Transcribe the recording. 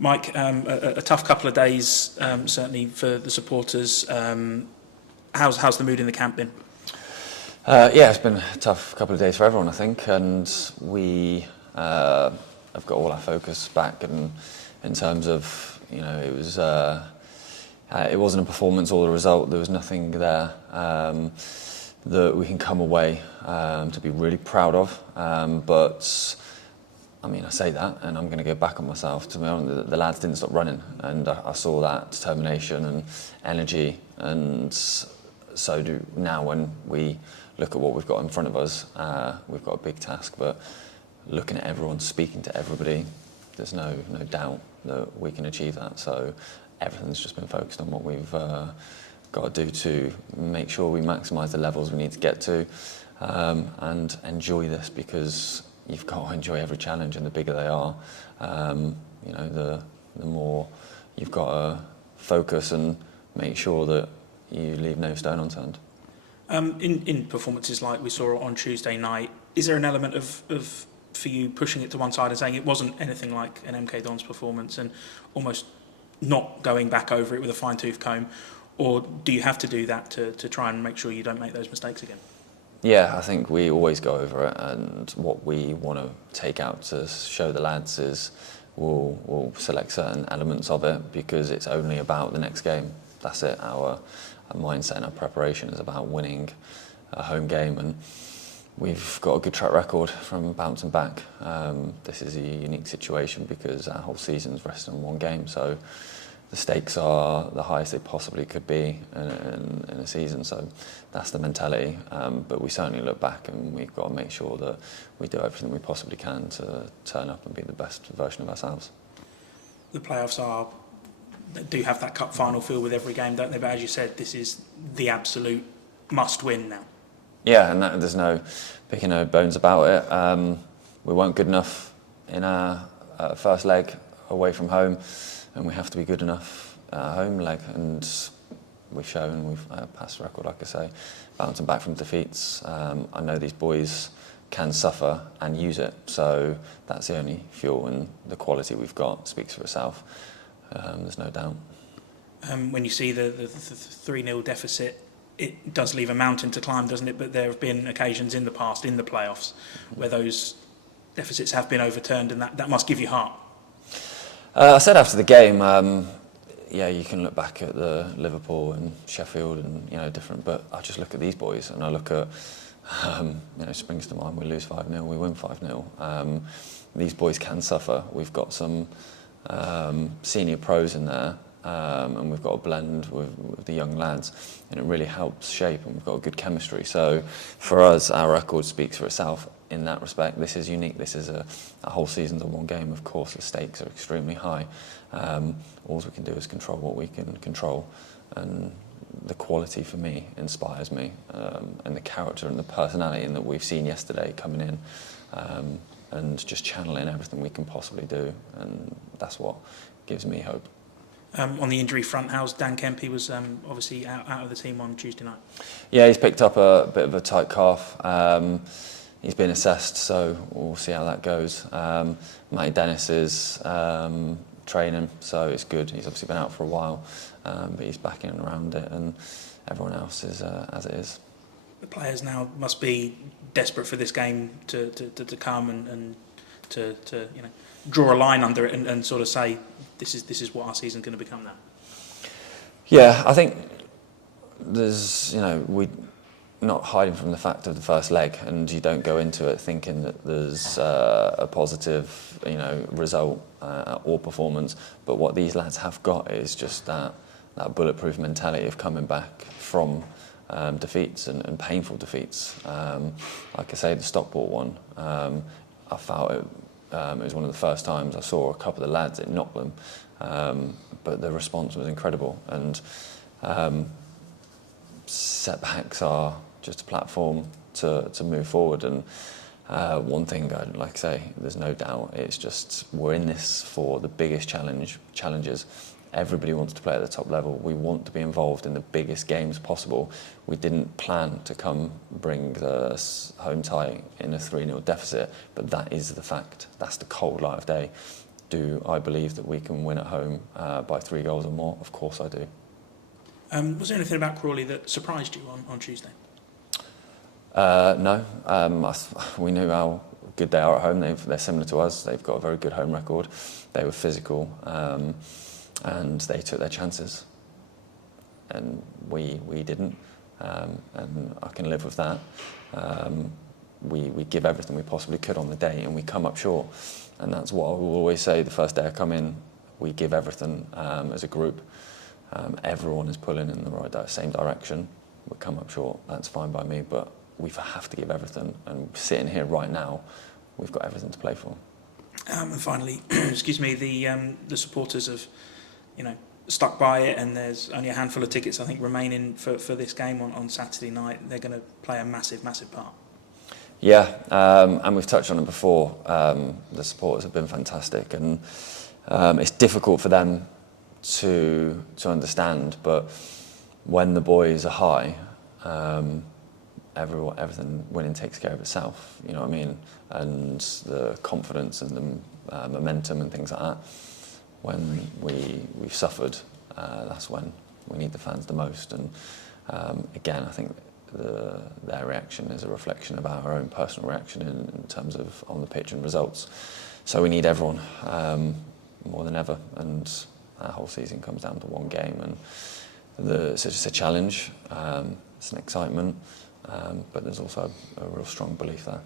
Mike, a tough couple of days, certainly for the supporters. How's the mood in the camp been? Yeah, it's been a tough couple of days for everyone, I think, and we have got all our focus back. And in terms of, it wasn't a performance or a result. There was nothing there that we can come away to be really proud of. But I mean, I say that, and I'm going to go back on myself. To be honest, the lads didn't stop running, and I saw that determination and energy. And so do now when we look at what we've got in front of us. We've got a big task, but looking at everyone, speaking to everybody, there's no doubt that we can achieve that. So everything's just been focused on what we've got to do to make sure we maximise the levels we need to get to, and enjoy this, because you've got to enjoy every challenge, and the bigger they are, the more you've got to focus and make sure that you leave no stone unturned. In performances like we saw on Tuesday night, is there an element of for you pushing it to one side and saying it wasn't anything like an MK Dons performance, and almost not going back over it with a fine-tooth comb, or do you have to do that to try and make sure you don't make those mistakes again? Yeah, I think we always go over it, and what we want to take out to show the lads is we'll select certain elements of it, because it's only about the next game. That's it. Our mindset and our preparation is about winning a home game, and we've got a good track record from bouncing back. This is a unique situation because our whole season's resting on one game, so the stakes are the highest they possibly could be in a season. So that's the mentality. But we certainly look back, and we've got to make sure that we do everything we possibly can to turn up and be the best version of ourselves. The playoffs do have that cup final feel with every game, don't they? But as you said, this is the absolute must-win now. Yeah, and there's no picking no bones about it. We weren't good enough in our first leg away from home, and we have to be good enough at our home leg, and we've shown we've passed the record, like I say, bouncing back from defeats. I know these boys can suffer and use it, so that's the only fuel, and the quality we've got speaks for itself. There's no doubt. When you see the 3-0 deficit, it does leave a mountain to climb, doesn't it? But there have been occasions in the past, in the playoffs, where those deficits have been overturned, and that must give you heart. I said after the game, you can look back at the Liverpool and Sheffield and different, but I just look at these boys, and I look at springs to mind. We lose 5-0, we win 5-0. These boys can suffer. We've got some senior pros in there, and we've got a blend with the young lads, and it really helps shape, and we've got a good chemistry. So for us, our record speaks for itself in that respect. This is unique. This is a whole season's on one game. Of course, the stakes are extremely high. All we can do is control what we can control, and the quality for me inspires me, and the character and the personality that we've seen yesterday coming in, and just channeling everything we can possibly do, and that's what gives me hope. On the injury front, how's Dan Kemp? He was obviously out of the team on Tuesday night. Yeah, he's picked up a bit of a tight calf. He's been assessed, so we'll see how that goes. Matty Dennis is training, so it's good. He's obviously been out for a while, but he's back in and around it, and everyone else is as it is. The players now must be desperate for this game to come and to draw a line under it and sort of say this is what our season's going to become now. Yeah, I think there's we not hiding from the fact of the first leg, and you don't go into it thinking that there's a positive result or performance. But what these lads have got is just that bulletproof mentality of coming back from defeats and painful defeats. Like I say, the Stockport one, I felt it was one of the first times I saw a couple of the lads, it knocked them, but the response was incredible. And setbacks are just a platform to move forward. And one thing I'd like to say, there's no doubt, it's just we're in this for the biggest challenges. Everybody wants to play at the top level. We want to be involved in the biggest games possible. We didn't plan to come bring the home tie in a 3-0 deficit, but that is the fact. That's the cold light of day. do I believe that we can win at home by 3 goals or more? Of course I do. Was there anything about Crawley that surprised you on Tuesday? No. We knew how good they are at home. They're similar to us. They've got a very good home record. They were physical, and they took their chances. And we didn't, and I can live with that. We give everything we possibly could on the day, and we come up short. And that's what I will always say the first day I come in. We give everything as a group. Everyone is pulling in the same direction. We come up short. That's fine by me, but we have to give everything. And sitting here right now, we've got everything to play for. And finally, excuse me, the supporters have, stuck by it, and there's only a handful of tickets I think remaining for this game on Saturday night. They're going to play a massive part. Yeah, and we've touched on it before. The supporters have been fantastic, and it's difficult for them to understand. But when the boys are high, everything winning takes care of itself. You know what I mean? And the confidence and the momentum and things like that. When we've suffered, that's when we need the fans the most. And again, I think their reaction is a reflection of our own personal reaction in terms of on the pitch and results. So we need everyone more than ever, and our whole season comes down to one game, and it's just a challenge. It's an excitement, but there's also a real strong belief there.